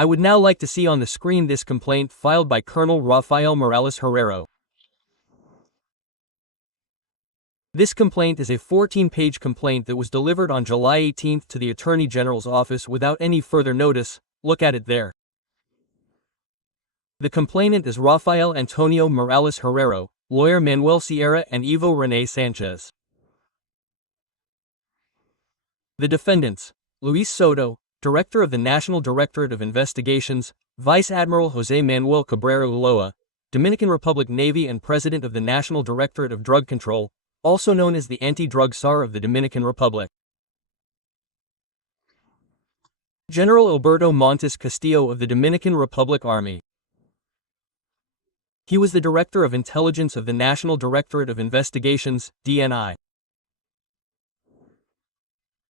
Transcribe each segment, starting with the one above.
I would now like to see on the screen this complaint filed by Colonel Rafael Morales Herrero. This complaint is a 14-page complaint that was delivered on July 18 to the Attorney General's office without any further notice. Look at it there. The complainant is Rafael Antonio Morales Herrero, lawyer Manuel Sierra and Ivo Rene Sanchez. The defendants: Luis Soto, Director of the National Directorate of Investigations; Vice Admiral José Manuel Cabrera Ulloa, Dominican Republic Navy and President of the National Directorate of Drug Control, also known as the Anti-Drug SAR of the Dominican Republic; General Alberto Montes Castillo of the Dominican Republic Army. He was the Director of Intelligence of the National Directorate of Investigations, DNI.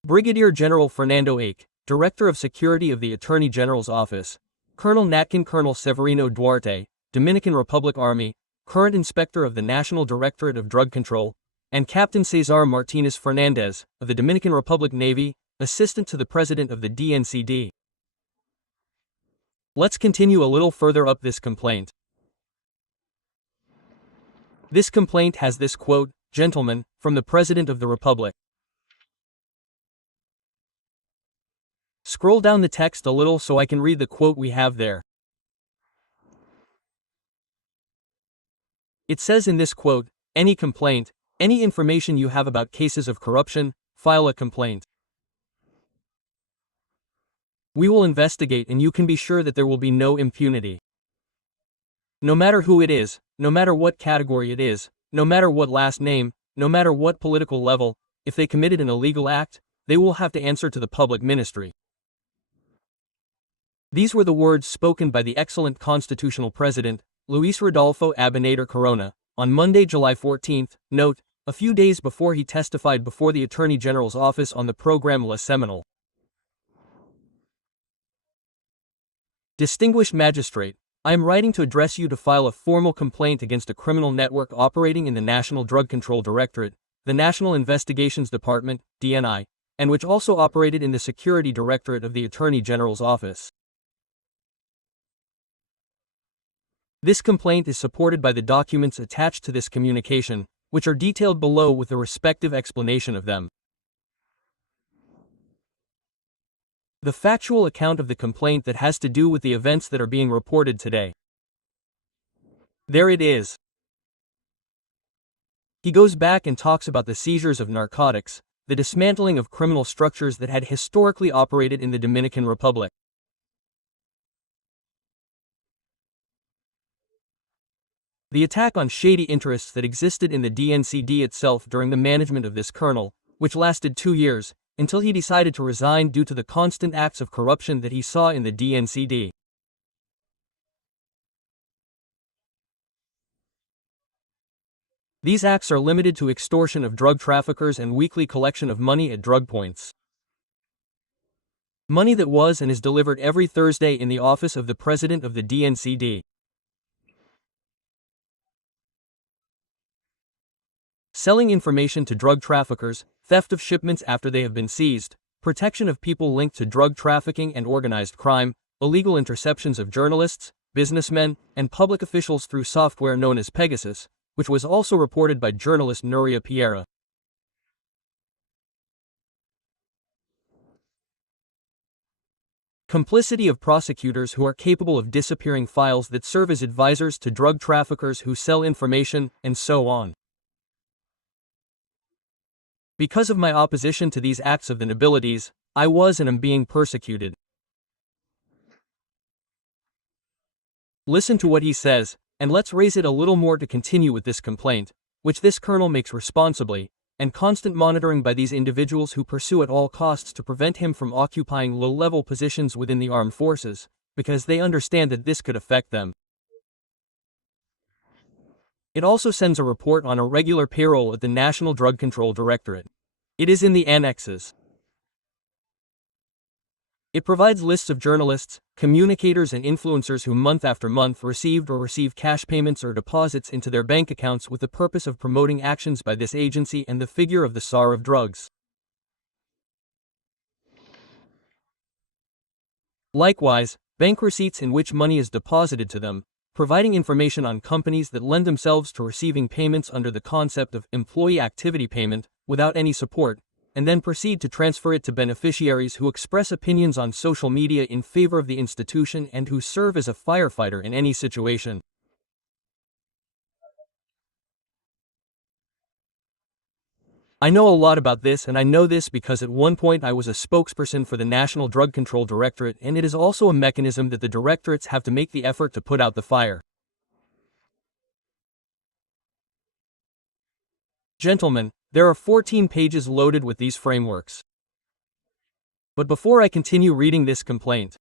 Brigadier General Fernando Ake, Director of Security of the Attorney General's Office; Colonel Natkin Colonel Severino Duarte, Dominican Republic Army, current Inspector of the National Directorate of Drug Control; and Captain Cesar Martinez Fernandez, of the Dominican Republic Navy, Assistant to the President of the DNCD. Let's continue a little further up this complaint. This complaint has this quote, "Gentlemen, from the President of the Republic." Scroll down the text a little so I can read the quote we have there. It says in this quote, "Any complaint, any information you have about cases of corruption, file a complaint. We will investigate and you can be sure that there will be no impunity. No matter who it is, no matter what category it is, no matter what last name, no matter what political level, if they committed an illegal act, they will have to answer to the public ministry." These were the words spoken by the excellent constitutional president, Luis Rodolfo Abinader Corona, on Monday, July 14, note, a few days before he testified before the Attorney General's office on the program La Seminole. Distinguished Magistrate, I am writing to address you to file a formal complaint against a criminal network operating in the National Drug Control Directorate, the National Investigations Department, DNI, and which also operated in the Security Directorate of the Attorney General's office. This complaint is supported by the documents attached to this communication, which are detailed below with a respective explanation of them. The factual account of the complaint that has to do with the events that are being reported today. There it is. He goes back and talks about the seizures of narcotics, the dismantling of criminal structures that had historically operated in the Dominican Republic. The attack on shady interests that existed in the DNCD itself during the management of this colonel, which lasted 2 years, until he decided to resign due to the constant acts of corruption that he saw in the DNCD. These acts are limited to extortion of drug traffickers and weekly collection of money at drug points. Money that was and is delivered every Thursday in the office of the President of the DNCD. Selling information to drug traffickers, theft of shipments after they have been seized, protection of people linked to drug trafficking and organized crime, illegal interceptions of journalists, businessmen, and public officials through software known as Pegasus, which was also reported by journalist Nuria Piera. Complicity of prosecutors who are capable of disappearing files that serve as advisors to drug traffickers who sell information, and so on. Because of my opposition to these acts of the nobilities, I was and am being persecuted. Listen to what he says, and let's raise it a little more to continue with this complaint, which this colonel makes responsibly, and constant monitoring by these individuals who pursue at all costs to prevent him from occupying low-level positions within the armed forces, because they understand that this could affect them. It also sends a report on a regular payroll at the National Drug Control Directorate. It is in the annexes. It provides lists of journalists, communicators and influencers who month after month received or receive cash payments or deposits into their bank accounts with the purpose of promoting actions by this agency and the figure of the SAR of drugs. Likewise, bank receipts in which money is deposited to them, providing information on companies that lend themselves to receiving payments under the concept of employee activity payment without any support, and then proceed to transfer it to beneficiaries who express opinions on social media in favor of the institution and who serve as a firefighter in any situation. I know a lot about this, and I know this because at one point I was a spokesperson for the National Drug Control Directorate, and it is also a mechanism that the directorates have to make the effort to put out the fire. Gentlemen, there are 14 pages loaded with these frameworks. But before I continue reading this complaint,